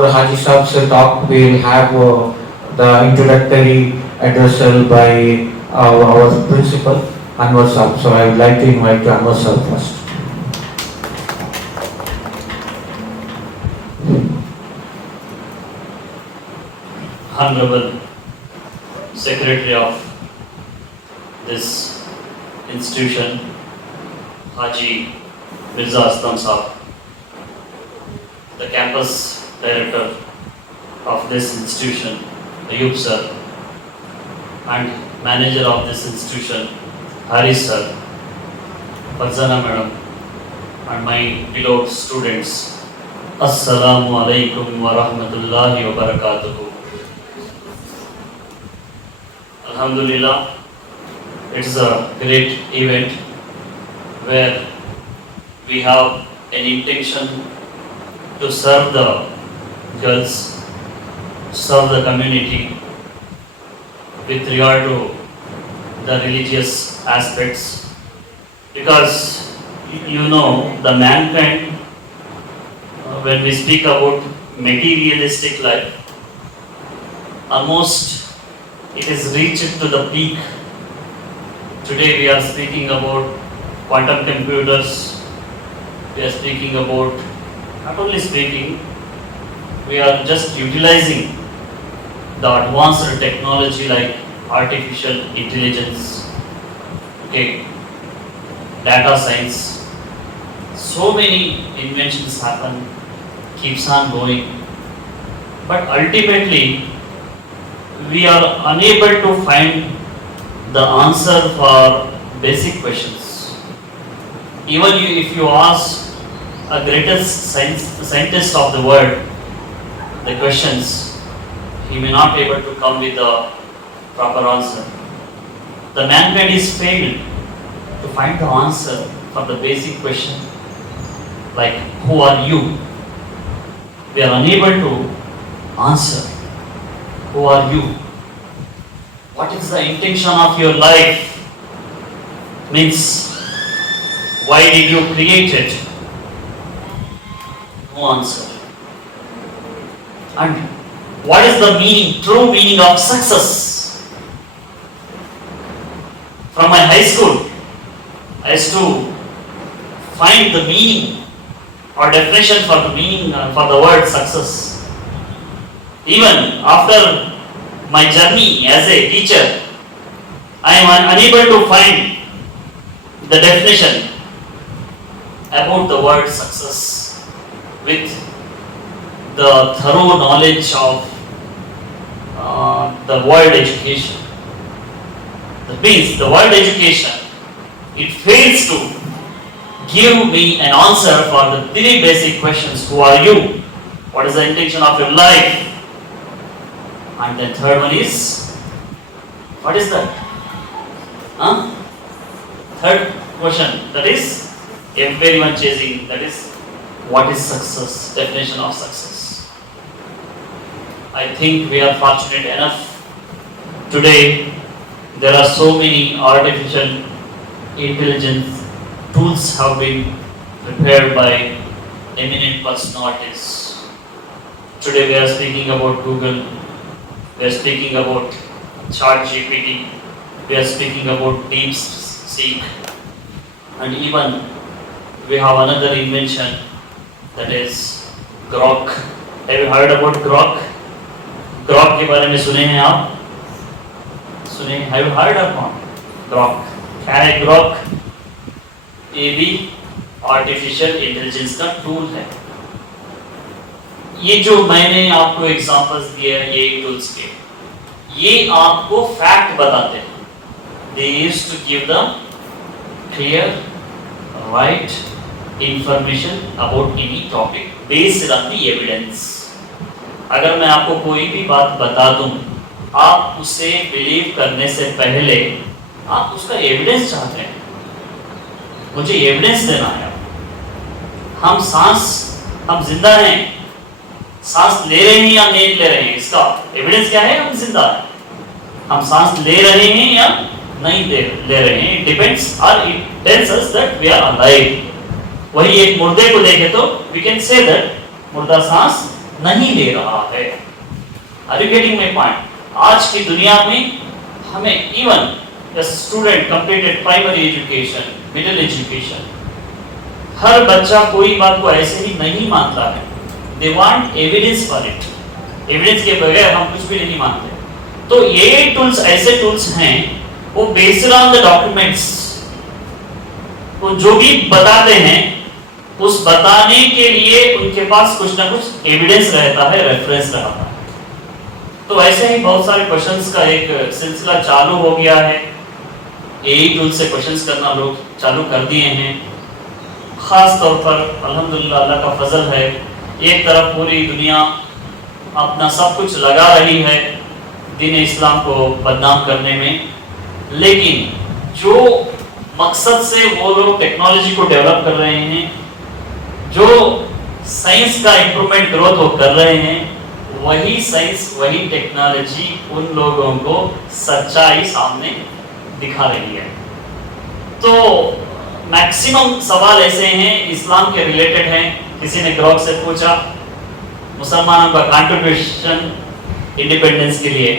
after Haji Saab's talk, we will have the introductory address by our principal, Anwar Saab. So I would like to invite Anwar Saab first. Honorable Secretary of this institution, Haji Mirza Aslam Saab, the campus director of this institution, Ayub sir, and manager of this institution, Haris sir, Farzana madam, and my beloved students, Assalamu alaikum wa rahmatullahi wa barakatuhu. Alhamdulillah, it's a great event where we have an intention to serve the girls, serve the community with regard to the religious aspects, because you know the mankind, when we speak about materialistic life, almost it is reached to the peak. Today we are speaking about quantum computers, we are speaking about, not only speaking, we are just utilizing the advanced technology like artificial intelligence, okay, data science. So many inventions happen, keeps on going, but ultimately we are unable to find the answer for basic questions. Even if you ask a greatest scientist of the world the questions, he may not be able to come with a proper answer. The mankind is failed to find the answer for the basic question like who are you? We are unable to answer. Who are you? What is the intention of your life? Means, why did you create it? No answer. And what is the meaning, true meaning of success? From my high school, I used to find the meaning or definition for the meaning for the word success. Even after my journey as a teacher, I am unable to find the definition about the word success with the thorough knowledge of the world education. That means the world education, it fails to give me an answer for the three basic questions. Who are you? What is the intention of your life? And the third one is, what is that? Third question, that is everyone chasing, that is, what is success? Definition of success. I think we are fortunate enough today. There are so many artificial intelligence tools have been prepared by eminent personalities. Today we are speaking about Google. We are speaking about ChatGPT, we are speaking about DeepSeek, and even we have another invention, that is Grok. Have you heard about Grok? Grok के बारे में सुने हैं आप? सुने? Have you heard about Grok? क्या है Grok? ये भी आर्टिफिशियल इंटेलिजेंस का टूल है. ये जो मैंने आपको एग्जांपल्स दिए हैं ये टूल्स के, ये आपको फैक्ट बताते हैं. They used to give the clear, right information about any topic based on the evidence. अगर मैं आपको कोई भी बात बता दूं, आप उसे बिलीव करने से पहले आप उसका एविडेंस चाहते हैं. मुझे एविडेंस देना है. हम जिंदा हैं, सांस ले रहे हैं या नहीं ले रहे हैं, इसका एविडेंस क्या है? हम जिंदा हैं. हम सांस ले रहे हैं या नहीं ले रहे हैं, इट डिपेंड्स और it tells us that we are alive. वही एक मुर्दे को देखे तो वी कैन से दैट मुर्दा सांस नहीं दे रहा है। Are you getting my point? आज की दुनिया में हमें even a student completed primary education, middle education, हर बच्चा कोई बात को ऐसे ही नहीं मानता है। They want evidence for it. Evidence के बगैर हम कुछ भी नहीं मानते। तो ये टूल्स ऐसे टूल्स हैं, वो बेस्ड ऑन द डॉक्यूमेंट्स, वो जो भी बताते हैं उस बताने के लिए उनके पास कुछ ना कुछ एविडेंस रहता है, रेफरेंस रहता है। तो ऐसे ही बहुत सारे क्वेश्चंस का एक सिलसिला चालू हो गया है। यही टूल से क्वेश्चंस करना लोग चालू कर दिए हैं। खास तौर पर अल्हम्दुलिल्लाह अल्लाह का फजल है, एक तरफ पूरी दुनिया अपना सब कुछ लगा रही है दीन इस्लाम को बदनाम करने में, लेकिन जो मकसद से वो लोग टेक्नोलॉजी को डेवलप कर रहे हैं, जो साइंस का इंप्रूवमेंट ग्रोथ वो कर रहे हैं, वही साइंस वही टेक्नोलॉजी उन लोगों को सच्चाई सामने दिखा रही है। तो मैक्सिमम सवाल ऐसे हैं इस्लाम के रिलेटेड हैं। किसी ने ग्रॉक से पूछा मुसलमानों का कंट्रीब्यूशन इंडिपेंडेंस के लिए,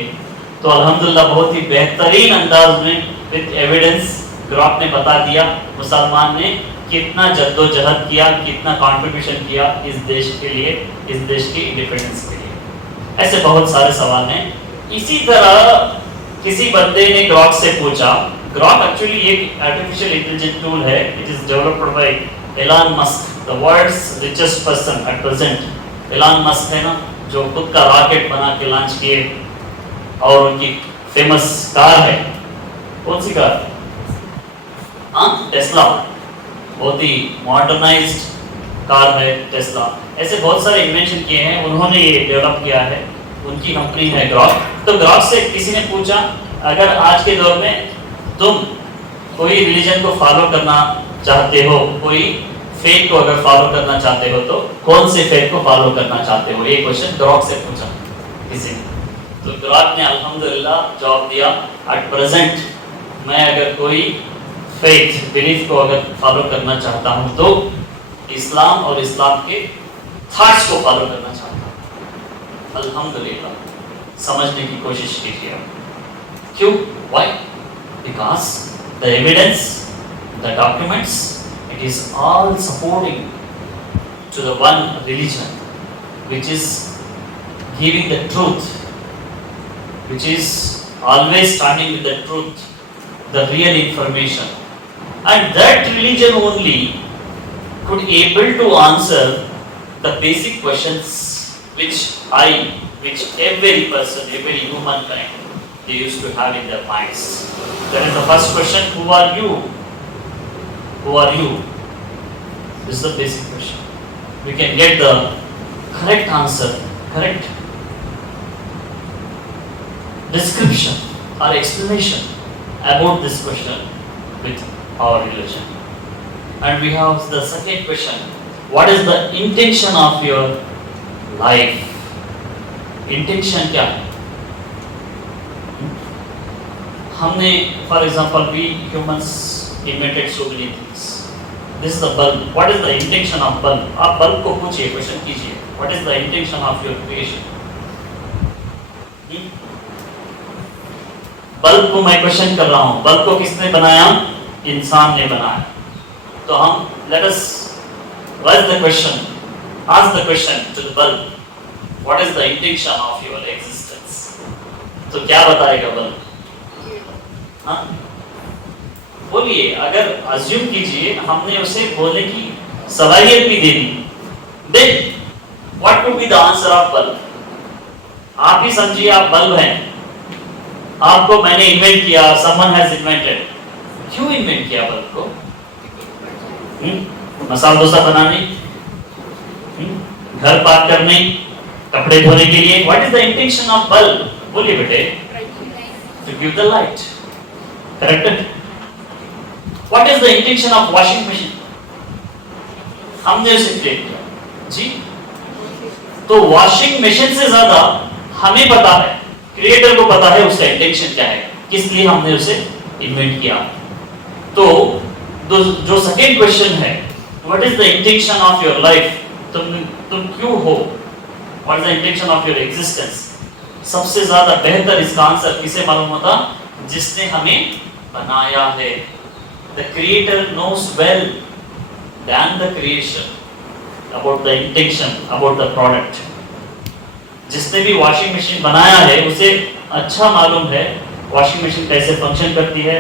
तो अल्हम्दुलिल्लाह बहुत ही बेहतरीन अंदाज में विद एविडेंस ग्रॉक ने बता दिया मुसलमान ने कितना जद्दोजहद किया, कितना कंट्रीब्यूशन किया इस देश के लिए, इस देश की इंडिपेंडेंस के लिए। ऐसे बहुत सारे सवाल हैं। इसी तरह किसी बंदे ने ग्रॉक से पूछा, ग्रॉक एक्चुअली एक आर्टिफिशियल इंटेलिजेंस टूल है, it is developed by Elon Musk, the world's richest person at present. Elon Musk है ना, जो खुद का रॉकेट बना के लॉन्च किए, और उनकी फेमस कार है, कौन सी कार? टेस्ला, बहुत ही मॉडर्नाइज्ड कार है टेस्ला। ऐसे बहुत सारे इन्वेंशन किए हैं, उन्होंने ये डेवलप किया है, उनकी कंपनी है ग्रॉक। तो ग्रॉक से किसी ने पूछा, अगर आज के दौर में तुम कोई रिलीजन को फॉलो करना चाहते हो, कोई फेथ को अगर फॉलो करना चाहते हो, तो कौन से फेथ को फॉलो करना चाहते हो? ये क्वेश्चन ग्रॉक से पूछा किसी ने। तो ग्रॉक ने अल्हम्दुलिल्लाह जवाब दिया, एट प्रेजेंट मैं अगर कोई फेथ बिलीफ को अगर फॉलो करना चाहता हूँ तो इस्लाम और इस्लाम के थॉट्स को फॉलो करना चाहता हूँ। अल्हम्दुलिल्लाह, समझने की कोशिश कीजिए। क्यों? Why? Because the evidence, the documents, it is all supporting to the one religion, which is giving the truth, which is always standing with the truth, the real information, and that religion only could able to answer the basic questions which every person, every humankind, they used to have in their minds. That is the first question, who are you? Who are you? This is the basic question. We can get the correct answer, correct description or explanation about this question with our religion. And we have the second question, what is the intention of your life? Intention क्या है? हमने for example we humans invented so many things. This is the bulb, what is the intention of bulb? आप bulb को पूछिए, question कीजिए, what is the intention of your creation? Bulb को मैं question कर रहा हूं, बल्ब को किसने बनाया? इंसान ने बनाया। तो हम let us raise the question, ask the question to the bulb, what is the intention of your existence? तो क्या बताएगा बल्ब? हाँ, बोलिए। अगर अज्यूम कीजिए हमने उसे बोलने की सलाहियत भी दे दी, then what could be the answer of bulb? आप ही समझिए, आप बल्ब हैं, आपको मैंने इन्वेंट किया, समवन हैज इन्वेंटेड। क्यों इन्वेंट किया बल्ब को? मसाला डोसा बनाने, घर पाक करने, कपड़े धोने के लिए। What is the intention of bulb? बोलिए बेटे। To give the light, correct? What is the intention of washing machine? हमने उसे क्रिएट किया जी। तो वॉशिंग मशीन से ज्यादा हमें पता है, क्रिएटर को पता है उसका इंटेंशन क्या है, किस लिए हमने उसे इन्वेंट किया। तो जो सेकेंड क्वेश्चन है, what is the intention of your life? तुम क्यों हो? What is the intention of your existence? सबसे ज्यादा बेहतर इसका आंसर किसे मालूम होता? जिसने हमें बनाया है। The creator knows well then the creation about the intention, about the product. जिसने भी वॉशिंग मशीन बनाया है उसे अच्छा मालूम है वॉशिंग मशीन कैसे फंक्शन करती है,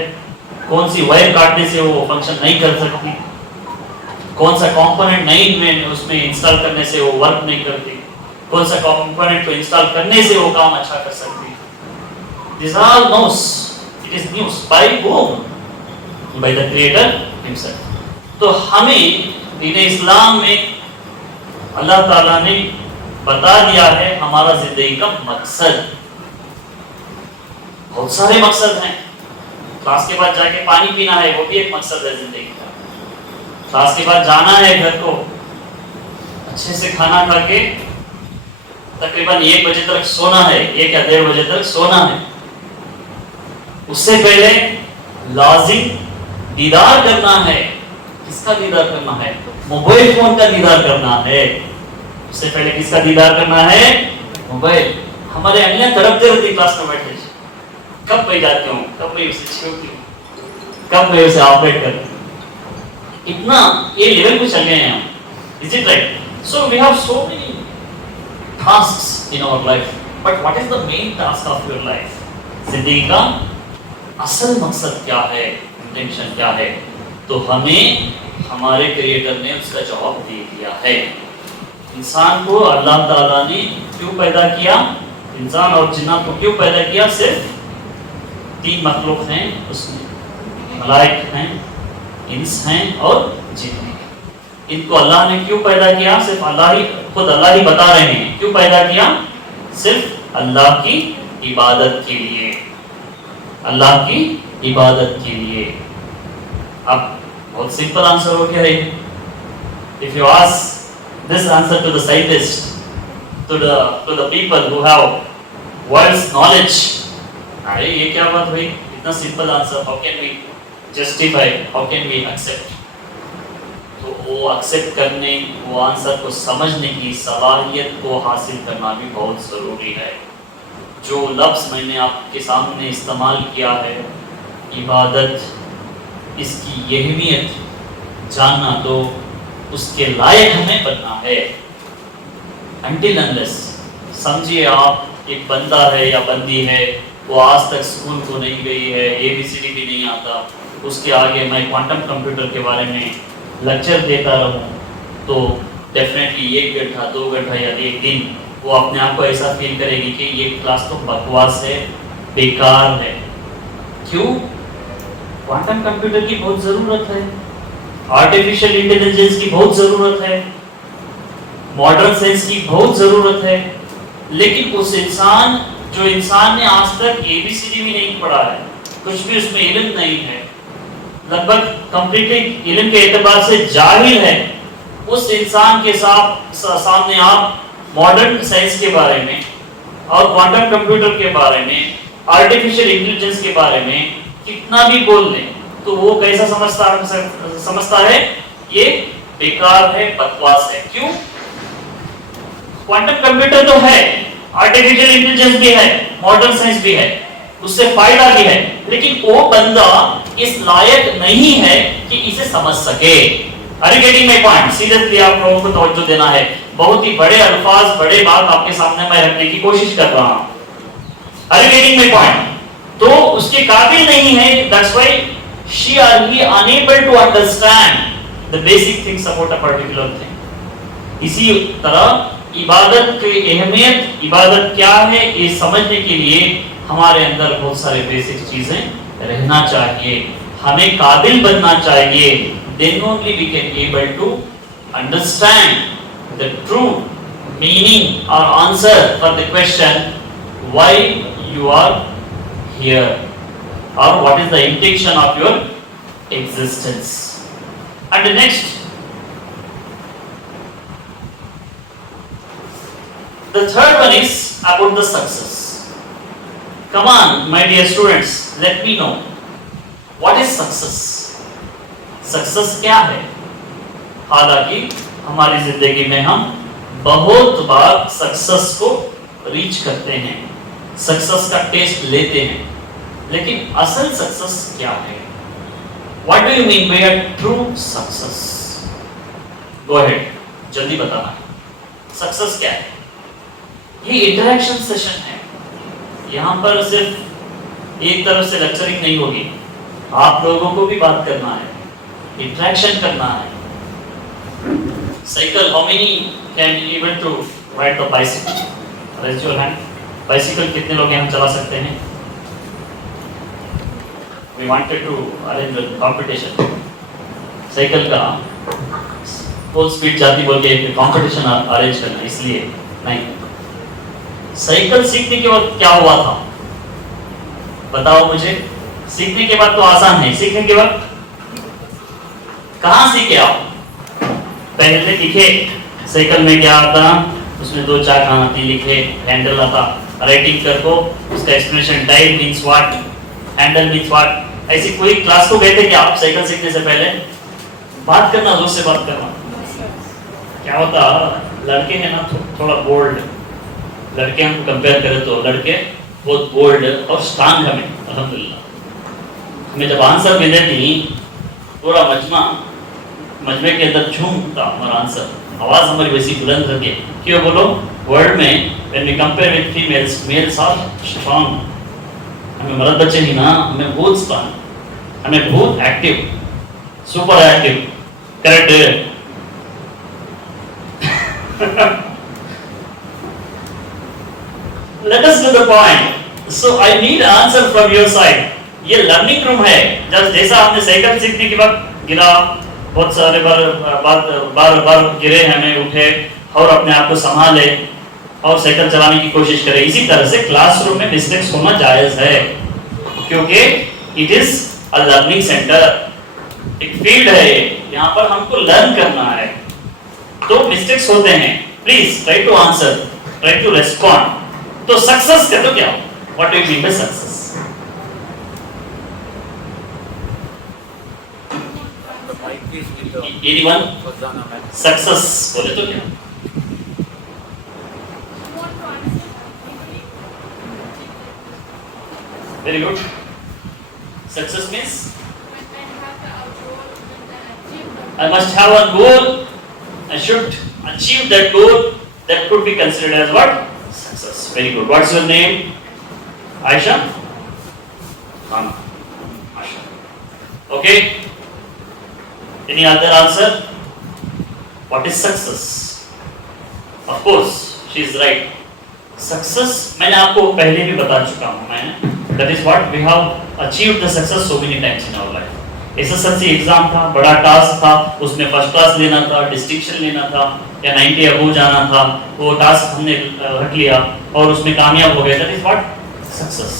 कौन सी वायर काटने से वो फंक्शन नहीं कर सकती, कौन सा कंपोनेंट नहीं में उसमें इंस्टॉल करने से वो वर्क नहीं करती, कौन सा कंपोनेंट को इंस्टॉल करने से वो काम अच्छा कर सकती। This all knows, it is news by whom? By the creator himself. तो हमें दीन इस्लाम में अल्लाह ताला ने बता दिया है हमारा जिंदगी का मकसद। बहुत सारे मकसद हैं। क्लास के बाद जाके पानी पीना है, वो भी एक मकसद है जिंदगी का। क्लास के बाद जाना है घर को, अच्छे से खाना खा के तकरीबन 1 बजे तक सोना है, 1 या 1:30 बजे तक सोना है। उससे पहले लाजिम दीदार करना है। किसका दीदार करना है? मोबाइल फोन का दीदार करना है। उससे पहले किसका दीदार करना है? मोबाइल। हमारे अगले तड़पते रहती क्लास में बैठे, कब मैं जाती हूँ, कब मैं उसे छूती हूँ, कब मैं उसे ऑपरेट करती हूँ। इतना ये लेवल पे चल गए हैं हम। Is it right? So we have so many tasks in our life, but what is the main task of your life? जिंदगी का असल मकसद क्या है, इंटेंशन क्या है? तो हमें हमारे क्रिएटर ने उसका जवाब दे दिया है। इंसान को अल्लाह ताला ने क्यों पैदा किया? इंसान और जिन्नात को क्यों पैदा किया? सिर्फ 3 मखलूक हैं उसमें, मलाइक हैं, इंस हैं और जिन हैं। इनको अल्लाह ने क्यों पैदा किया? सिर्फ अल्लाह ही, खुद अल्लाह ही बता रहे हैं क्यों पैदा किया। सिर्फ अल्लाह की इबादत के लिए, अल्लाह की इबादत के लिए। अब बहुत सिंपल आंसर हो गया है। If you ask this answer to the scientist, to the people who have world's knowledge, अरे ये क्या बात हुई, इतना simple answer, how can we justify, how can we accept? तो वो एक्सेप्ट करने, वो आंसर को समझने की सलाहियत को हासिल करना भी बहुत ज़रूरी है। जो लफ्ज़ मैंने आपके सामने इस्तेमाल किया है, इबादत, इसकी अहमियत जानना, तो उसके लायक हमें बनना है। Until unless, समझिए आप एक बंदा है या बंदी है, वो आज तक स्कूल को नहीं गई है, ABCD भी नहीं आता, उसके आगे मैं क्वांटम कंप्यूटर के बारे में लेक्चर देता रहूं, तो डेफिनेटली 1 घंटा 2 घंटा या 1 दिन वो अपने आप को ऐसा फील करेगी कि ये क्लास तो बकवास है, बेकार है। क्यों? क्वांटम कंप्यूटर की बहुत ज़रूरत है, आर्टिफिशियल इंटेलिजेंस की बहुत ज़रूरत है, मॉडर्न साइंस की बहुत ज़रूरत है। लेकिन उस इंसान, जो इंसान ने आज तक ABCD भी नहीं पढ़ा है, कुछ भी उसमें इल्म नहीं है, लगभग कंप्लीटली इल्म के एतबार से जाहिल है, उस इंसान के सामने आप मॉडर्न साइंस के बारे में और क्वांटम कंप्यूटर के बारे में, आर्टिफिशियल इंटेलिजेंस के बारे में कितना भी बोल लें, तो वो कैसा समझता है? ये बेकार है, बकवास है। क्यों? क्वांटम कंप्यूटर तो है, आर्टिफिशियल इंटेलिजेंस भी है, मॉडर्न साइंस भी है, उससे फायदा भी है, लेकिन वो बंदा इस लायक नहीं है कि इसे समझ सके। Are you getting my point? Seriously आप लोगों को तवज्जो देना है। बहुत ही बड़े अल्फाज, बड़े बात आपके सामने मैं रखने की कोशिश कर रहा हूं। Are you getting my point? तो उसके काबिल नहीं है, that's why she or he unable to understand the basic things about a particular thing. इसी तरह इबादत की अहमियत, इबादत क्या है, ये समझने के लिए हमारे अंदर बहुत सारे बेसिक चीजें रहना चाहिए, हमें काबिल बनना चाहिए। Then only we can able to understand the true meaning or answer for the question why you are here, or what is the intention of your existence. And the next, the third one is about the success. Come on my dear students, let me know what is success. Success क्या है? हालांकि हमारी जिंदगी में हम बहुत बार success को reach करते हैं, सक्सेस का टेस्ट लेते हैं, लेकिन असल सक्सेस क्या है? What do you mean by a true success? Go ahead, जल्दी बताना। सक्सेस क्या है? ये इंटरेक्शन सेशन है। यहाँ पर सिर्फ एक तरफ से लेक्चरिंग नहीं होगी, आप लोगों को भी बात करना है, इंटरेक्शन करना है। Cycle, how many can able to ride the bicycle? Raise your hand. Bicycle कितने लोग यहाँ चला सकते हैं? We wanted to arrange a competition. Cycle का फुल स्पीड जाती बोल के कंपटीशन अरेंज करना, इसलिए नहीं। साइकिल सीखने के बाद क्या हुआ था बताओ मुझे। सीखने के बाद तो आसान है, सीखने के बाद कहाँ सीखे आप? पहले लिखे साइकिल में क्या आता, उसमें 2 4 आती, लिखे, हैंडल आता, राइटिंग कर को उसका explanation, time means what, handle means what. ऐसी कोई क्लास को गए थे क्या आप साइकिल सीखने से पहले? बात करना, जोर से बात करना। क्या होता, लड़के हैं ना थोड़ा बोल्ड, लड़के हम कंपेयर करें तो लड़के बहुत बोल्ड और स्ट्रांग हमें अल्हम्दुलिल्लाह। हमें जब आंसर मिले थी पूरा मजमे के अंदर झूमता हमारा आंसर, आवाज हमारी वैसी बुलंद रखे। क्यों बोलो? वर्ल्ड में when we compare with females, males are strong। हमें मर्द बच्चे ही ना, हमें बहुत स्ट्रांग, हमें बहुत एक्टिव, सुपर एक्टिव, करेक्ट है? Let us to the point. So I need answer from your side. ये लर्निंग रूम है। जब जैसा आपने साइकिल सीखने के बाद गिरा, बहुत सारे बार गिरे, हमें उठे और अपने आप को संभाले और साइकिल चलाने की कोशिश करें। इसी तरह से क्लासरूम में मिस्टेक्स होना जायज है, क्योंकि it is a learning centre, एक फील्ड है, यहाँ पर हमको लर्न करना है। तो मिस्टेक्स होते हैं, please try to answer, try to respond. तो सक्सेस का तो क्या, what do you mean by success? Anyone? Success बोले तो क्या? Very good. Success means I must have a goal, I should achieve that goal, that could be considered as what? Success. Very good. What's your name? Aisha? Hana. Aisha. Okay. Any other answer? What is success? Of course, she is right. Success, मैंने आपको पहले भी बता चुका हूँ मैं, that is what we have achieved the success so many times in our life. SSLC exam था, बड़ा टास्क था, उसमें फर्स्ट क्लास लेना था, डिस्टिंक्शन लेना था या 90 अबव जाना था, वो टास्क हमने रख लिया और उसमें कामयाब हो गए, दैट इज व्हाट? सक्सेस।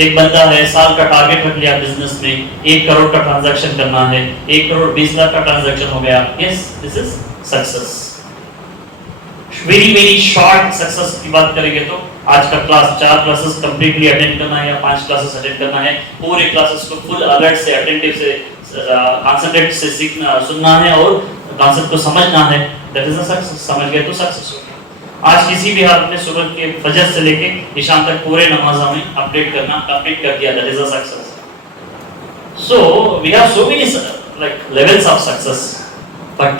एक बंदा है, साल का टारगेट रख लिया बिजनेस में, 1 करोड़ का ट्रांजैक्शन करना है, 1 करोड़ 20 लाख का ट्रांजैक्शन हो गया, yes this is success. Very short success की बात करेंगे तो आज का क्लास 4 क्लासेस कंप्लीटली अटेंड करना है या 5 क्लासेस अटेंड करना है, पूरे क्लासेस को फुल अलर्ट से, अटेंटिव से, कंसंट्रेट से सीखना, सुनना है और कॉन्सेप्ट को समझना है, दैट इज अ सक्सेस। समझ गए तो सक्सेस हो गया। आज किसी भी हालत में सुबह के फजर से लेके ईशान तक पूरे नमाज हमें अपडेट करना, कंप्लीट कर दिया, that is a success. So we have so many like levels of success, but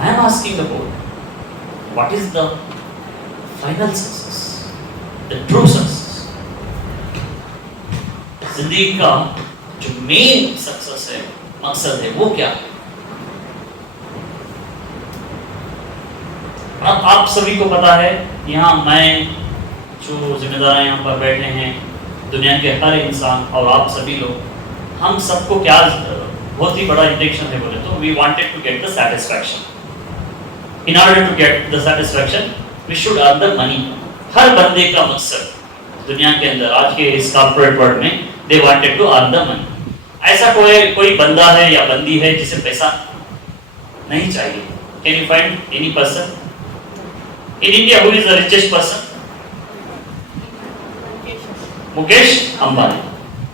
I am asking about what is the final success, the true success? जिंदगी का जो मेन सक्सेस है, मकसद है, वो क्या है? अब आप सभी को पता है, यहाँ मैं जो जिम्मेदार यहाँ पर बैठे हैं, दुनिया के हर इंसान और आप सभी लोग, हम सबको क्या बहुत ही बड़ा इंटेंशन है बोले तो, we wanted to get the satisfaction. In order to get the satisfaction, we should earn the money. हर बंदे का मकसद दुनिया के अंदर आज के इस कॉर्पोरेट वर्ल्ड में, they wanted to earn the money. ऐसा कोई बंदा है या बंदी है जिसे पैसा नहीं चाहिए? Can you find any person in India who is the richest person? Mukesh Ambani.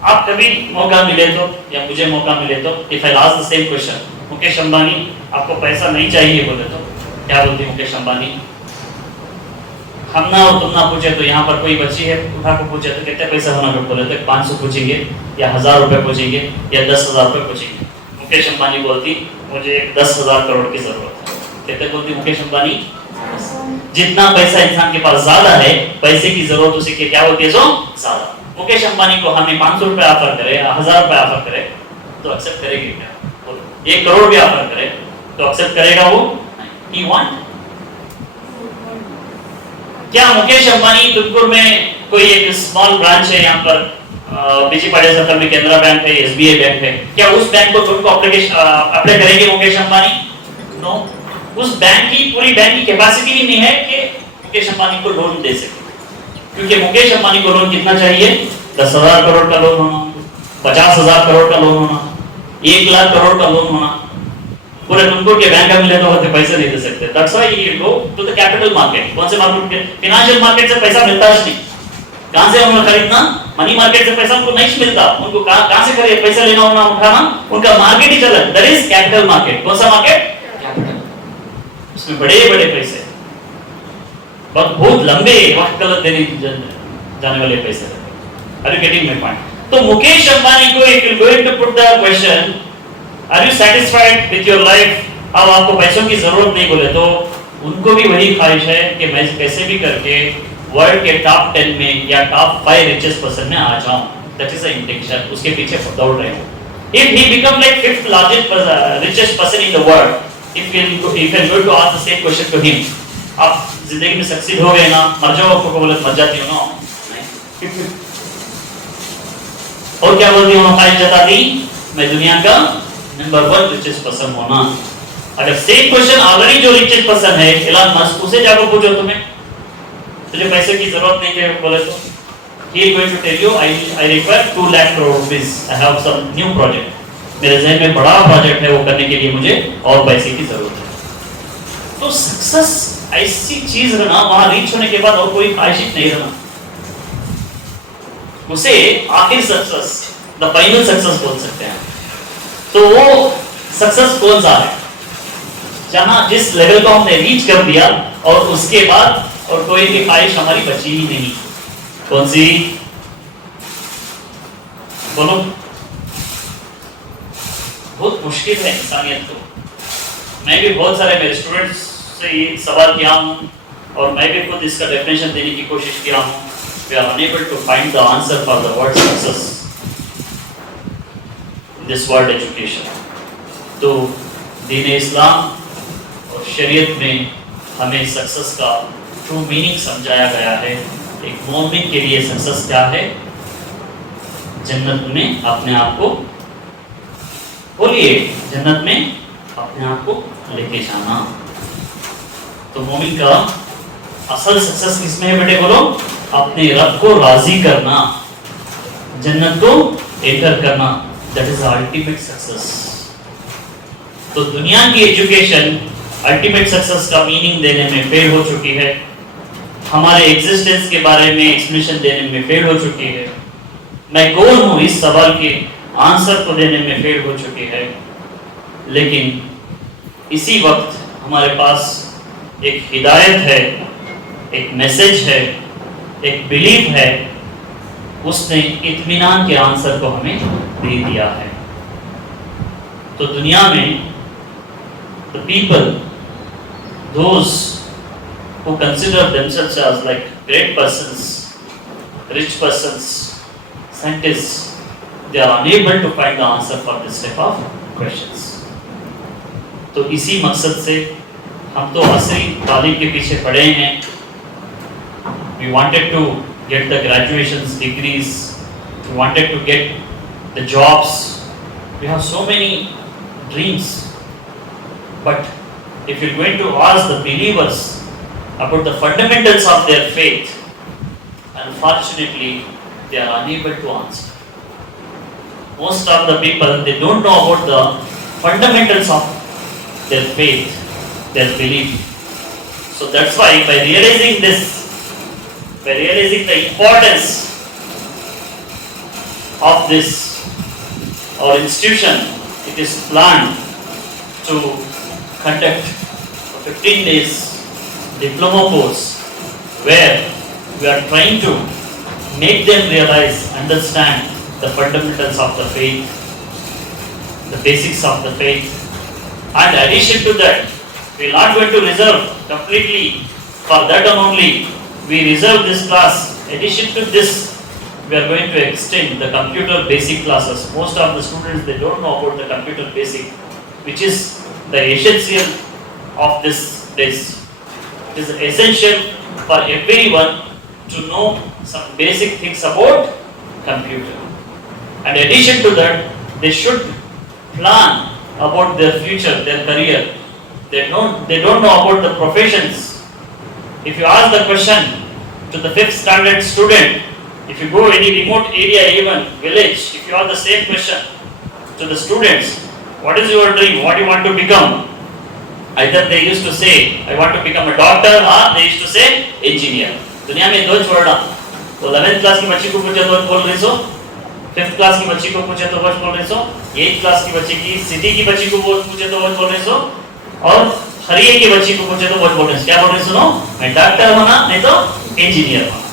आप कभी मौका मिले तो या मुझे मौका मिले तो, if I ask the same question, Mukesh Ambani आपको पैसा नहीं चाहिए बोले तो क्या बोलती है मुकेश अंबानी? हम ना और तुम ना पूछे तो यहाँ पर कोई बच्ची है, उठा को पूछे तो कितने पैसे होना कर बोले तो 500 पूछेंगे या 1000 रुपए पूछेंगे या 10,000 रुपए पूछेंगे। मुकेश अंबानी बोलती मुझे 10,000 करोड़ की जरूरत है। कहते बोलती मुकेश अंबानी जितना पैसा इंसान के पास ज्यादा है, पैसे की जरूरत उसे क्या होती है जो ज्यादा। मुकेश अंबानी को हमें 500 रुपए ऑफर करे, 1000 रुपए ऑफर करे तो एक्सेप्ट करेगी क्या? 1 करोड़ भी ऑफर करे तो एक्सेप्ट करेगा वो? He want. क्या मुकेश अंबानी तुमकुर में कोई एक स्मॉल ब्रांच है यहाँ पर, बीजी पाटिल सर्कल में केनरा बैंक है, एसबीआई बैंक है, क्या उस बैंक को तुमको अप्लाई करेंगे मुकेश अंबानी? नो। उस बैंक की पूरी बैंक की कैपेसिटी ही नहीं है कि मुकेश अंबानी को लोन दे सके, क्योंकि मुकेश अंबानी को लोन कितना चाहिए? 10,000 करोड़ का लोन होना, 50,000 करोड़ का लोन होना, 1 लाख करोड़ का लोन होना। पूरे तुमकुर के बैंक में ले तो होते पैसे नहीं दे सकते। That's why you go to the capital market. कौन से मार्केट? फाइनेंशियल मार्केट से पैसा मिलता है नहीं। कहां से उन्हें खरीदना? मनी मार्केट से पैसा उनको नहीं मिलता। उनको कहां से खरीद पैसा लेना होना उठाना? उनका मार्केट ही चला, दैट इज कैपिटल मार्केट। कौन सा मार्केट? कैपिटल। उसमें बड़े-बड़े पैसे, बहुत लंबे वक्त तक देने जाने वाले पैसे। Are you getting my point? तो मुकेश अंबानी को if you going to put the question are you satisfied with your life, अब आपको पैसों की जरूरत नहीं बोले तो उनको भी वही ख्वाहिश है कि मैं कैसे भी करके वर्ल्ड के टॉप 10 में या टॉप 5 रिचेस्ट पर्सन में आ जाऊं। दैट इज द इंटेंशन, उसके पीछे दौड़ रहे हैं। If he become like 5th largest richest person in the world, if you going to ask the same question to him, आप जिंदगी में सक्सीड हो गए ना, मर जाओ, आपको बोले मर जाती हो ना, नहीं। और क्या बोलती हूँ, ख्वाहिश जता दी मैं दुनिया का नंबर 1 रिचेस्ट पर्सन होना। अगर सेम क्वेश्चन ऑलरेडी जो रिचेस्ट पर्सन है एलन मस्क, उसे जाकर पूछो तुम्हें तुझे पैसे की जरूरत नहीं है बोले तो he is going to tell you I require 2 lakh crore rupees, I have some new project, मेरे जहन में बड़ा प्रोजेक्ट है, वो करने के लिए मुझे और पैसे की जरूरत है। तो सक्सेस ऐसी चीज रहना, वहां रीच होने के बाद और कोई ख्वाहिश नहीं रहना, उसे आखिर सक्सेस, द फाइनल सक्सेस बोल सकते हैं। तो वो सक्सेस कौन सा है? जहां जिस लेवल को हमने रीच कर दिया और उसके बाद और कोई भी ख्वाहिश हमारी बची ही नहीं। कौन सी? बोलो। बहुत मुश्किल है इंसानियत को। मैं भी बहुत सारे मेरे स्टूडेंट्स से ये सवाल किया हूँ और मैं भी खुद इसका डेफिनेशन देने की कोशिश किया हूँ। We are unable to find the answer for the word success in this world education. तो दीन इस्लाम और शरीयत में हमें सक्सेस का ट्रू मीनिंग समझाया गया है। एक मोमिन के लिए सक्सेस क्या है? जन्नत में अपने आप को, बोलिए, जन्नत में अपने आप को लेके जाना। तो मोमिन का असल सक्सेस किसमें है बेटे? बोलो। अपने रब को राजी करना, जन्नत को एंटर करना, दैट इज अल्टीमेट सक्सेस। तो दुनिया की एजुकेशन अल्टीमेट सक्सेस का मीनिंग देने में फेल हो चुकी है, हमारे एग्जिस्टेंस के बारे में एक्सप्लेनेशन देने में फेल हो चुकी है, मैं कौन हूं इस सवाल के आंसर को देने में फेल हो चुकी है। लेकिन इसी वक्त हमारे पास एक हिदायत है, एक मैसेज है, एक बिलीफ है, उसने इत्मीनान के आंसर को हमें दे दिया है। तो दुनिया में the people, those who consider themselves as like great persons, rich persons, scientists, they are unable to find the answer for this type of questions. तो इसी मकसद से हम तो असली तालीम के पीछे पड़े हैं। We wanted to get the graduations degrees, we wanted to get the jobs, we have so many dreams, but if you're going to ask the believers about the fundamentals of their faith, unfortunately they are unable to answer. Most of the people, they don't know about the fundamentals of their faith, their belief. So that's why by realizing this, by realizing the importance of this, our institution, it is planned to conduct 15 days diploma course where we are trying to make them realize, understand the fundamentals of the faith, the basics of the faith. And addition to that, we are not going to reserve completely for that only. We reserve this class. Addition to this, we are going to extend the computer basic classes. Most of the students, they don't know about the computer basic, which is the essential of this days. It is essential for everyone to know some basic things about computer. And addition to that, they should plan about their future, their career. They don't know about the professions. If you ask the question to the 5th standard student, if you go any remote area, even village, if you ask the same question to the students, what is your dream? What do you want to become? Either they used to say, I want to become a doctor, or they used to say engineer. दुनिया में दो छोड़ा, तो 11th class की बच्ची को पूछे तो बोल रही सो, 5th क्लास की बच्ची को पूछे तो बोल रही सो, 8th क्लास की बच्ची की सिटी की बच्ची को पूछे तो बोल रही सो, और हरिये की बच्ची को पूछे तो बोल रही सो, क्या बोल रही सुनो? मैं डॉक्टर होना, नहीं तो इंजीनियर होना,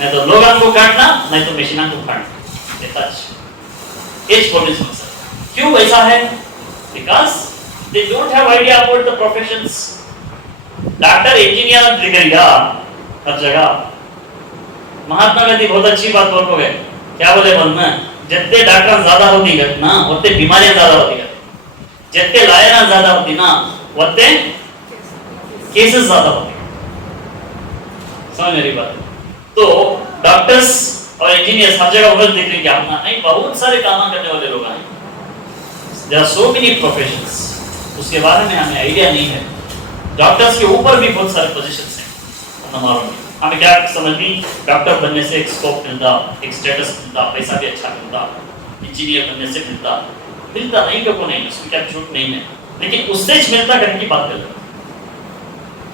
नहीं तो लोगों को काटना, नहीं तो मशीनों को काटना, ये सच, ये बोल रही सुनो सर, क्यों ऐसा है? Because they don't have idea about the professions. Doctor engineer degree हर जगह। महात्मा गांधी बहुत अच्छी बात बोल गए, क्या बोले बोलना, जितने डॉक्टर ज्यादा होती गए ना उतने बीमारियां ज्यादा होती गए, जितने लायना ज्यादा होती ना उतने केसेस ज्यादा होते। समझ मेरी बात? तो डॉक्टर्स और इंजीनियर्स हर जगह उन्होंने देख रहे क्या अपना नहीं, बहुत सारे काम करने वाले लोग हैं। There are so many professions, उसके बारे में हमें आइडिया नहीं है। डॉक्टर्स के ऊपर भी बहुत सारे पोजीशंस हैं हमारों में। हमें क्या समझनी, डॉक्टर बनने से एक स्कोप मिलता, एक स्टेटस मिलता, पैसा भी अच्छा मिलता, इंजीनियर बनने से मिलता नहीं क्यों नहीं, उसमें क्या झूठ नहीं है, लेकिन उससे मिलता करने की बात करते हैं।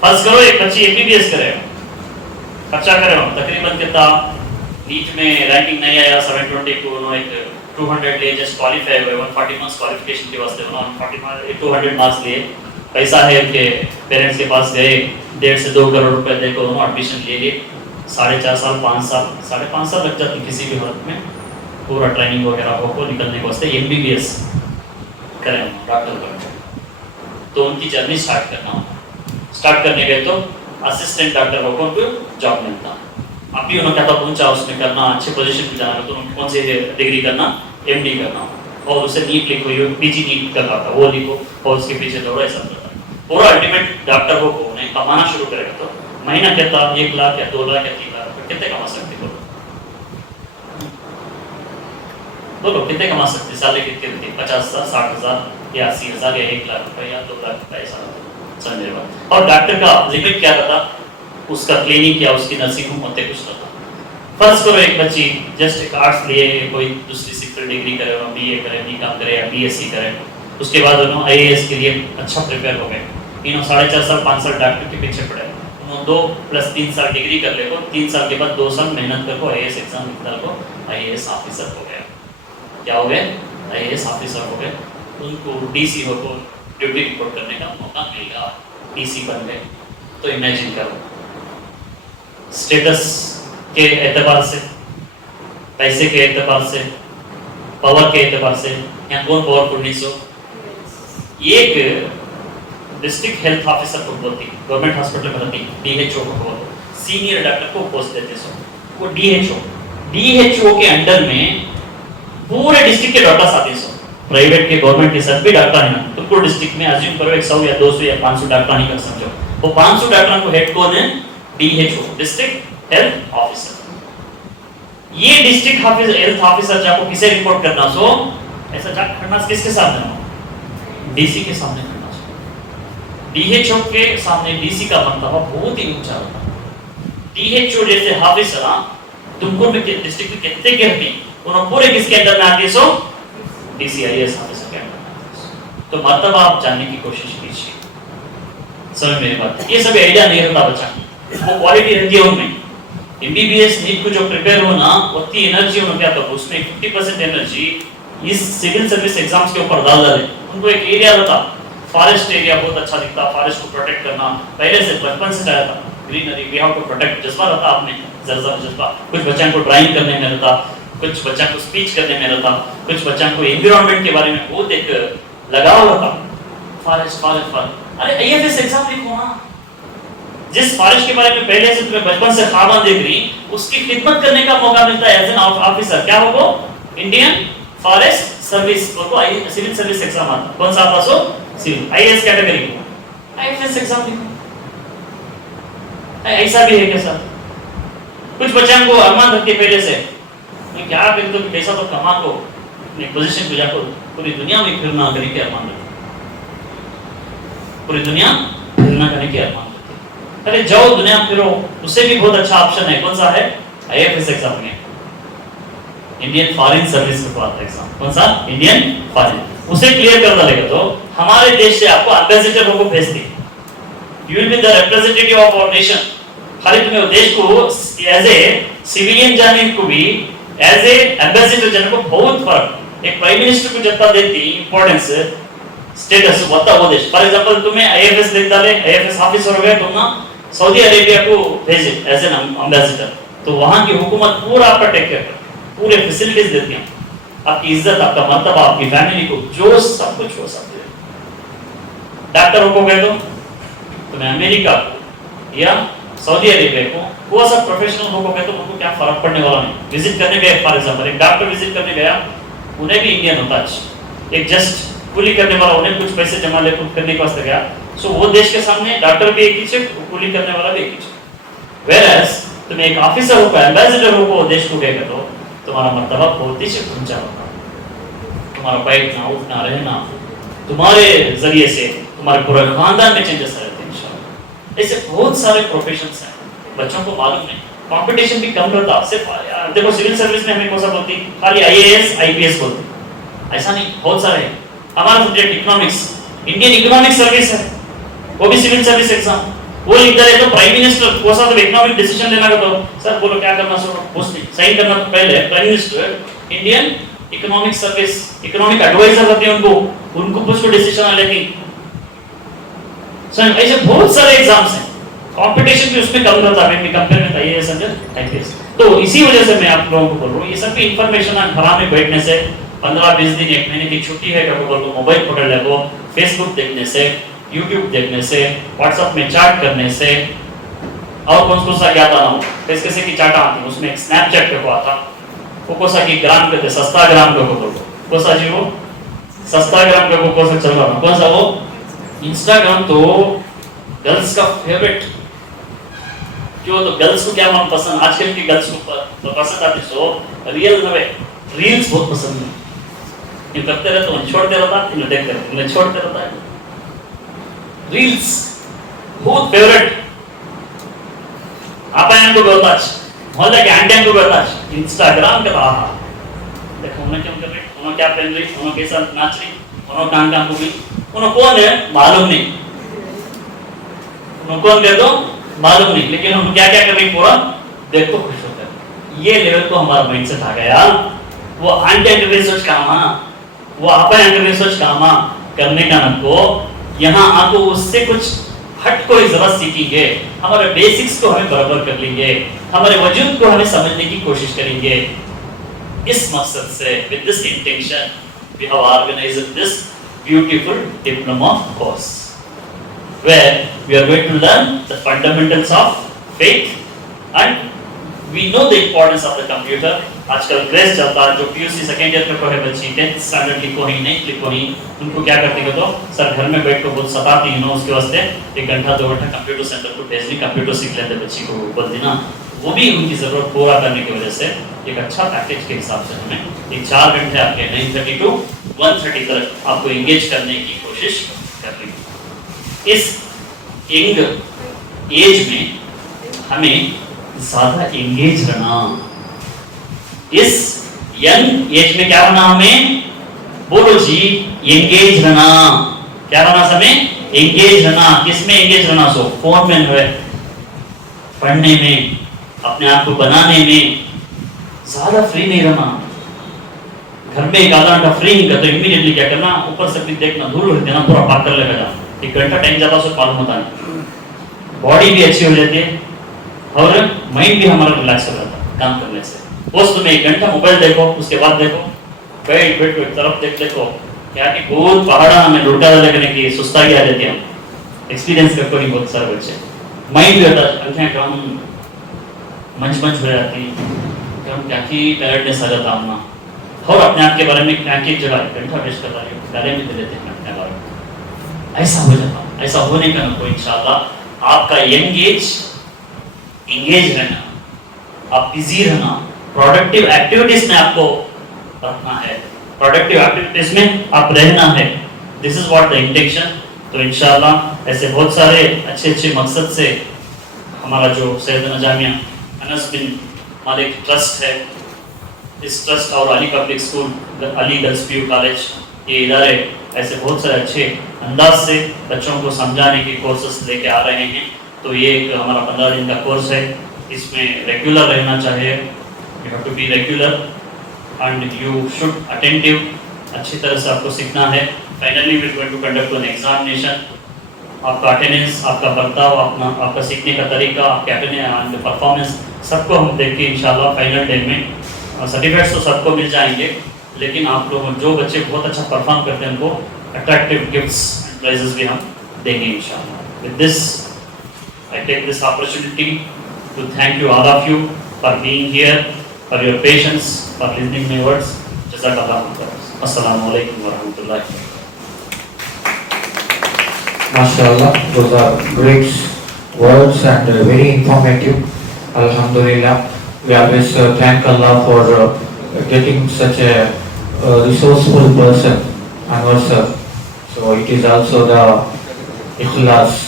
फर्ज करो एक बच्ची एमबीबीएस करे, खर्चा करे तकरीबन कितना, नीट में रैंकिंग नहीं आया 720 को एक 200 लिए, जस्ट क्वालिफाई हुए, 140 मार्क्स क्वालिफिकेशन के वास्ते 200 मार्क्स लिए, पैसा है उनके पेरेंट्स के पास गए, 1.5 से 2 करोड़ रुपए देकर उन्होंने एडमिशन ले लिए, 4.5 साल 5 साल लग जाती किसी भी हालत में, पूरा ट्रेनिंग वगैरह हो निकलने के वास्ते एमबीबीएस करें डॉक्टर बन, तो उनकी जर्नी स्टार्ट करने गए तो असिस्टेंट डॉक्टर को उनको जॉब मिलता, अभी उन्होंने क्या पहुंचा उसमें करना, अच्छे पोजीशन पे जाना, तो उन्होंने कौन सी डिग्री करना, एमडी करना, और उसे नीट लिखो, पीजी नीट करना था, वो लिखो और उसके पीछे दौड़ो, ऐसा पूरा अल्टीमेट डॉक्टर को उन्हें कमाना शुरू करेगा तो महीना कितना, 1 लाख या 2 लाख या 3 लाख कितने कमा सकते? बोलो कितने कमा सकते? साल कितने 50,000, 60,000 या 80,000 या 1 लाख रुपए या 2 लाख रुपए ऐसा समझे बात। और डॉक्टर का लिमिट क्या रहता, उसका क्लिनिक या उसकी नर्सिंग होम होते कुछ रहता। फर्ज करो एक बच्ची जस्ट एक आर्ट्स लिए, कोई दूसरी सेक्टर डिग्री करे, बीए करे, बीकॉम करे या बीएससी करे, उसके बाद उन्होंने आईएएस के लिए अच्छा प्रिपेयर हो गए, 4.5 साल 5 साल डॉक्टर के पीछे पड़े, उन्होंने 2 + 3 साल डिग्री कर ले को, 3 साल के बाद 2 साल मेहनत कर को आईएएस एग्जाम निकाल को आईएएस ऑफिसर हो गया। क्या हो गए? आईएएस ऑफिसर हो गए। उनको डीसी हो को ड्यूटी रिपोर्ट करने का मौका मिलेगा, डीसी बन गए। तो इमेजिन करो, स्टेटस के एतबार से, पैसे के एतबार से, पावर के एतबार से यहाँ कौन पावरफुल नहीं सो? एक डिस्ट्रिक्ट हेल्थ ऑफिसर को बोलती, गवर्नमेंट हॉस्पिटल में रहती, डीएचओ को बोलते, सीनियर डॉक्टर को पोस्ट देते सो, वो डीएचओ के अंडर में पूरे डिस्ट्रिक्ट के डॉक्टर्स आते सो, प्राइवेट के गवर्नमेंट के सब भी डॉक्टर हैं ना, तो पूरे डिस्ट्रिक्ट में अज्यूम करो 100 या 200 या 500 डॉक्टर नहीं कर समझो, वो 500 डॉक्टरों को हेड कौन है? DHO, district health officer. ये डिस्ट्रिक्ट हेल्थ ऑफिसर जाको किसे रिपोर्ट करना सो, ऐसा जाकर करना किसके सामने हो? डीसी के सामने करना सो। डीएचओ के सामने डीसी का मर्तबा बहुत ही ऊंचा होता है। डीएचओ जैसे ऑफिसर तुमको में डिस्ट्रिक्ट में कितने के रहते हैं, उन्होंने पूरे किसके अंदर में आती है सो? डीसीआईएस ऑफिसर के अंदर में आती है। तो मर्तबा आप जानने की कोशिश कीजिए, समझ मेरी बात। ये सब आइडिया नहीं रहता बच्चा, वो क्वालिटी रहती है उनमें। एमबीबीएस नीट को जो प्रिपेयर हो ना, उतनी एनर्जी उन्होंने क्या था, उसमें 50% एनर्जी इस सिविल सर्विस एग्जाम्स के ऊपर डाल दे। उनको एक एरिया रहता, फॉरेस्ट एरिया बहुत अच्छा दिखता, फॉरेस्ट को प्रोटेक्ट करना पहले से बचपन से चाहता था। Greenery we have to protect, जज्बा रहता आप में, जज्बा। कुछ बच्चों को ड्राइंग करने में रहता, कुछ बच्चों को स्पीच करने में रहता, कुछ बच्चों को एनवायरनमेंट के बारे में बहुत एक लगाव रहता। फॉरेस्ट। अरे आईएफएस एग्जाम लिखो ना, जिस फॉरेस्ट के बारे में पहले से तुम्हें बचपन से ख्वाब देख रही, उसकी खिदमत करने का मौका मिलता है एज एन ऑफिसर। क्या हो, इंडियन फॉरेस्ट सर्विस, वो सिविल सर्विस एग्जाम आता। कौन सा आता सो? सिविल, आईएएस कैटेगरी को आईएफएस एग्जाम लिखो। ऐसा भी है क्या सर? कुछ बच्चों को अरमान रखते पहले से, मैं क्या करूं तो पैसा तो कमा को अपनी पोजीशन को जाकर पूरी दुनिया में फिरना करने के अरमान रखते, पूरी दुनिया फिरना करने के अरमान रखते। अरे जाओ दुनिया फिरो, उससे भी बहुत अच्छा ऑप्शन है। कौन सा है? आईएफएस एग्जाम में इंडियन फॉरेन सर्विस का एग्जाम। कौन सा? Indian foreign. उसे क्लियर कर डालेगा तो हमारे देश से आपको एम्बेसडर को भेज दी, you will be the representative of our nation. खाली तुम्हें देश को एज ए सिविलियन जाने को भी एज ए एम्बेसडर जाने को बहुत फर्क। एक प्राइम मिनिस्टर को जितना देती इंपॉर्टेंस स्टेटस बता वो देश। फॉर एग्जांपल तुम्हें आईएफएस देख डाले, आईएफएस ऑफिसर हो गए, तुम ना सऊदी अरेबिया को भेजे एज एन एम्बेसडर, तो वहां की हुकूमत पूरा आपका टेक केयर करती, पूरे फैसिलिटीज देती है, आपकी इज्जत, आपका मर्तबा, आपकी फैमिली को जो सब कुछ हो सकते हैं। डॉक्टर हो गए तो तुम्हें अमेरिका या सऊदी अरेबिया को वो सब प्रोफेशनल हो गए तो उनको क्या फर्क पड़ने वाला नहीं। विजिट करने गए, फॉर एग्जांपल एक डॉक्टर विजिट करने गया, उन्हें भी इंडियन होता है, एक जस्ट कूली करने वाला, उन्हें कुछ पैसे जमा ले कुछ करने के वास्ते गया, सो वो देश के सामने डॉक्टर भी एक ही चीज, कूली करने वाला भी एक ही चीज। वेयरएज तुम्हें एक ऑफिसर हो, एम्बेसडर हो देश को गएगा तो तुम्हारा मर्तबा बहुत ही ऊंचा होगा, तुम्हारा बैठना उठना रहना, तुम्हारे जरिए से तुम्हारे पूरे खानदान में चेंजेस रहते हैं इंशाल्लाह। ऐसे बहुत सारे प्रोफेशंस हैं, बच्चों को मालूम नहीं, कंपटीशन भी कम रहता। सिर्फ देखो सिविल सर्विस में हमें कौन सा बोलती, खाली आईएएस आईपीएस बोलती, ऐसा नहीं, बहुत सारे हैं। हमारा subject economics, Indian economic service है, वो भी सिविल सर्विस एग्जाम। वो लिख दे तो प्राइम मिनिस्टर को सा तो इकोनॉमिक डिसीजन लेना का तो सर बोलो क्या करना, सर कुछ नहीं, साइन करना तो पहले prime minister Indian economic service, economic adviser रहते हैं, उनको पूछ को डिसीजन लेके। सर ऐसे बहुत सारे एग्जाम्स हैं, कंपटीशन भी उसमें कम रहता है compare with IAS and IPS. तो इसी वजह से मैं आप लोगों को बोल रहा हूँ, ये सब की इंफॉर्मेशन घर में बैठने से 15-20 दिन 1 महीने की छुट्टी है कभी बोलो, मोबाइल पकड़ ले लो, फेसबुक देखने से, यूट्यूब देखने से, व्हाट्सएप में चैट करने से, और कौन सा क्या था ना कैसे की चाटा आती, उसमें एक स्नैपचैट पे को आता, वो कौन सा की ग्राम पे थे, सस्ता ग्राम पे को बोलो, कौन सा जी वो सस्ता ग्राम पे को कौन सा चल रहा है, कौन सा वो इंस्टाग्राम। तो गर्ल्स का फेवरेट क्यों, तो गर्ल्स को क्या मन पसंद, आजकल की गर्ल्स को पसंद आती सो रियल नवे रील्स बहुत पसंद है, ये करते रहते हैं, छोड़ते रहता है, इन्हें देखते रहते हैं, इन्हें छोड़ते रहता है, रील्स बहुत फेवरेट। आप आए को बहुत अच्छा, मोहल्ले के आंटी को बहुत अच्छा, इंस्टाग्राम के रहा देखो उन्हें क्यों कर रही, उन्हें क्या पहन रही, उन्हें कैसा नाच रही, उन्हें कान को भी, उन्हें कौन है मालूम नहीं, उन्हें कौन दे दो मालूम नहीं, लेकिन हम क्या क्या कर रही पूरा देखो खुश होते हैं। ये लेवल को हमारा माइंडसेट आ गया। वो आंटी रिसर्च कामा, वो आपा रिसर्च कामा करने का नको, यहाँ आपको उससे कुछ हट कोई जरूरत सीखेंगे, हमारे बेसिक्स को हमें बराबर कर लेंगे, हमारे वजूद को हमें समझने की कोशिश करेंगे। इस मकसद से with this intention we have organized this beautiful diploma course where we are going to learn the fundamentals of faith and we know the importance of the computer। आजकल क्रेज चलता है, जो पीयूसी सेकेंड ईयर पे पढ़े बच्चे 10th standard लिखो ही नहीं लिखो ही, उनको क्या करती है तो सर घर में बैठ कर बहुत सताती है ना, उसके वास्ते 1 घंटा 2 घंटा कंप्यूटर सेंटर को भेज दी, कंप्यूटर सीख लेते बच्ची को बोल दी ना, वो भी उनकी जरूरत पूरा करने की वजह से एक अच्छा पैकेज के हिसाब से हमें एक 4 घंटे आपके 9:30 to 1:30 तक आपको एंगेज करने की कोशिश कर रही है। इस यंग एज में हमें ज्यादा एंगेज रहना, इस यंग एज में क्या रहना हमें, बोलो जी एंगेज रहना, क्या रहना हमें एंगेज रहना। किसमें एंगेज रहना, सो फोन में है, पढ़ने में, अपने आप को बनाने में, ज्यादा फ्री नहीं रहना, घर में एक आधा घंटा फ्री नहीं करते, इमीडिएटली क्या करना, ऊपर से भी देखना, धूल उड़ देना, पूरा पाक कर लेगा जाना। एक घंटा टाइम जाता उसको मालूम होता नहीं, बॉडी भी अच्छी हो जाती है और माइंड भी हमारा रिलैक्स हो जाता है काम करने से। पोस्ट में 1 घंटा मोबाइल देखो, उसके बाद देखो बैठ बैठ एक तरफ देखो क्या कि बहुत पहाड़ा में लुटा लगने की सुस्ता की आ जाती है। एक्सपीरियंस करते नहीं बहुत सारे बच्चे, माइंड भी होता है आंखें कम मंच मंच हो जाती कम, क्या कि टायर्डनेस आ जाता अपना, और अपने आप के बारे में क्या की जगह 1 घंटा वेस्ट कर रहा है, गाले में दे देते हैं अपने बारे में। ऐसा हो जाता, ऐसा होने का ना कोई इंशाल्लाह आपका यंग एज इंगेज रहना, आप बिजी रहना, प्रोडक्टिव एक्टिविटीज में आपको रखना है, प्रोडक्टिव एक्टिविटीज में आप रहना है, this is what the intention. तो इंशाल्लाह ऐसे बहुत सारे अच्छे अच्छे मकसद से हमारा जो सैयदना जामिया अनस बिन मालिक ट्रस्ट है, इस ट्रस्ट और Ali public school, Ali girls PU college, ये इदारे ऐसे बहुत सारे अच्छे अंदाज से बच्चों को समझाने के कोर्सेस लेके आ रहे हैं। तो ये एक हमारा 15 दिन का कोर्स है, इसमें रेगुलर रहना चाहिए, you have to be regular and you should attentive, अच्छी तरह से आपको सीखना है। Finally we are going to conduct an examination, आपका अटेंडेंस, आपका बर्ताव, आपका सीखने का तरीका, आपके अटेंडेंस एंड परफॉर्मेंस सबको हम देख के इंशाल्लाह फाइनल डे में सर्टिफिकेट्स तो सबको मिल जाएंगे, लेकिन आप लोग जो बच्चे बहुत अच्छा परफॉर्म करते हैं उनको अट्रैक्टिव गिफ्ट्स एंड प्राइजेस भी हम देंगे इंशाल्लाह। With this I take this opportunity to thank you all of you for being here, for your patience, for listening my words. Jazakallah khair. Assalamu alaikum wa rahmatullahi. MashaAllah, those are great words and very informative. Alhamdulillah, we always thank Allah for getting such a resourceful person, Anwar sir. So it is also the ikhlas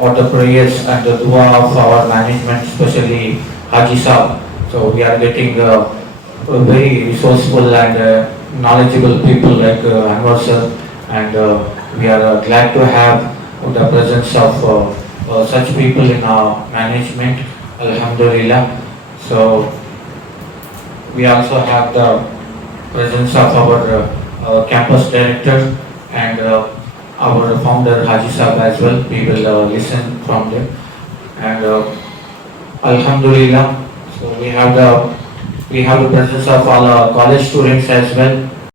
or the prayers and the dua of our management, especially Haji Saab. So we are getting very resourceful and knowledgeable people like Anwar sir, and we are glad to have the presence of such people in our management. Alhamdulillah. So we also have the presence of our campus director and our founder Haji Saab as well. We will listen from them, and Alhamdulillah. So we have the presence of all our college students as well.